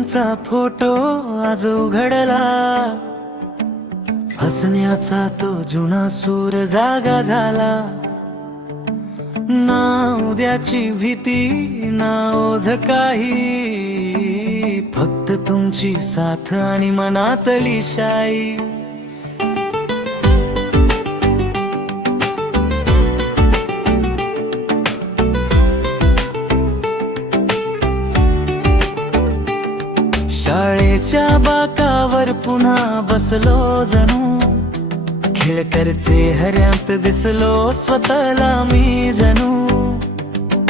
आठवणींचा photo आज उघडला, हसण्याचा तो जुना सूर जागा झाला। ना उद्याची भीती ना ओझ काही, फक्त तुमची साथ आणि मनातली शाई। शाळेच्या बाकावर पुन्हा बसलो जणू, खेळकरचे हऱ्यात दिसलो स्वतःला मी जणू।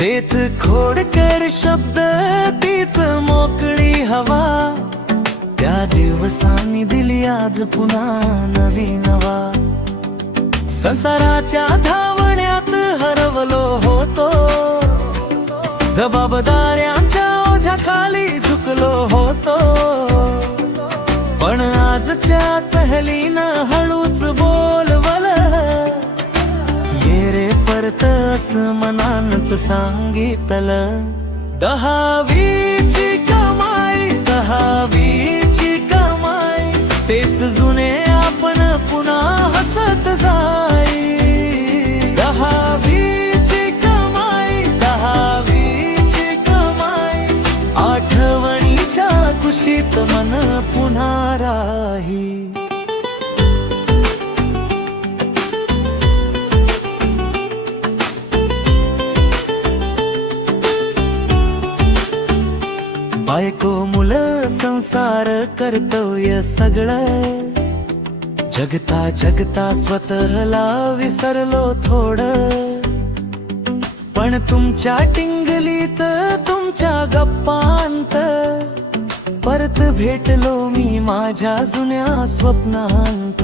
तेच खोडकर शब्द तीच मोकळी हवा, त्या दिवसांनी दिली आज पुन्हा नवी नवा। संसाराच्या धावण्यात हरवलो होतो, जबाबदाऱ्यांच्या ओझ्याखाली झुकलो होतो। पण आजच्या सहलीनं हळूच बोलवलं, ये रे परत असं मनानच सांगितलं। दहावीची कमाई, दहावीची कमाई, तेच जुने आपण पुन्हा हसत जाई। दहावीची कमाई, दहावीची कमाई, आठवणीच्या कुशीत मन पुन्हा राही। बायको मुलं संसार कर्तव्य सगळं, जगता जगता स्वतःला विसरलो थोडं। पण तुमच्या टिंगलीत तुमच्या गप्पांत परत भेटलो मी माझ्या जुन्या स्वप्नांत।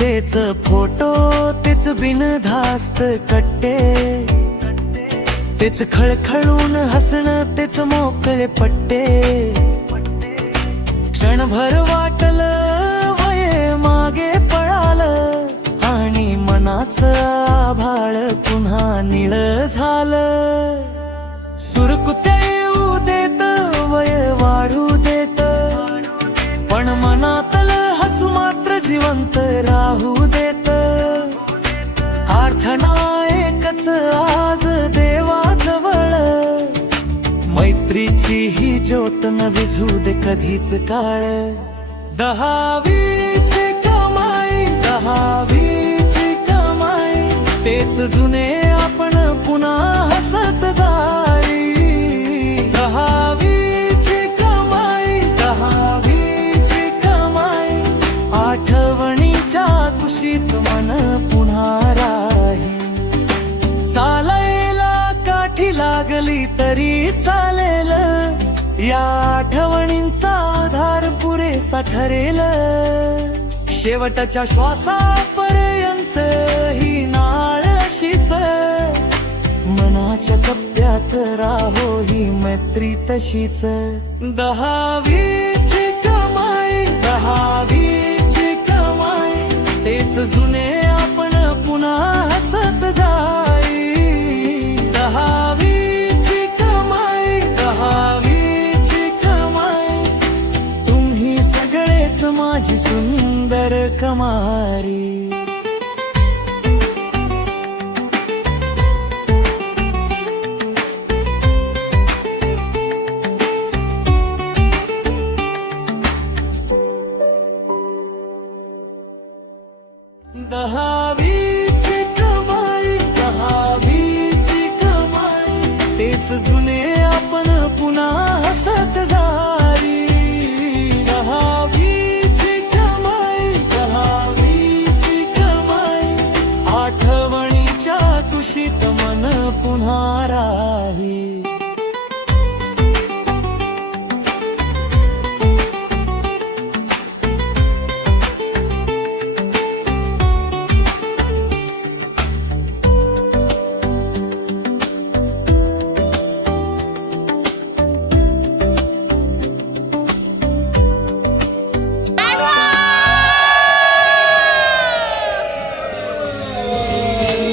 तेच फोटो तेच बिनधास्त कट्टे, तेच खळखळून हसणं तेच मोकळे पट्टे। क्षणभर वाटलं वय मागे पळालं, आणि मनाचं आभाळ पुन्हा निळ झालं। सुरकुत्या येऊ देत वय वाढू देत, पण मनातलं हसू मात्र जिवंत राहू देत। प्रार्थना एकच आज देवाजवळ, मैत्रीची ही ज्योत न विझू दे कधीच काळ। दहावीची कमाई, दहावीची कमाई, तेच जुने आपण पुन्हा हसत जाई। दहावीची कमाई, दहावीची कमाई, आठवणीच्या कुशीत मन पुन्हा राही। चालायला काठी लागली तरी चालेल, या आठवणींचा आधार पुरेसा ठरेल। शेवटच्या श्वासापर्यंत ही नाळ अशीच, मनाच्या कप्प्यात राहो ही मैत्री तशीच। दहावीची कमाई, दहावीची कमाई, तेच जुने आपण पुन्हा हसत जाई। दहावीची कमाई, दहावीची कमाई, तुम्ही सगळेच माझी सुंदर कमारी। दहावी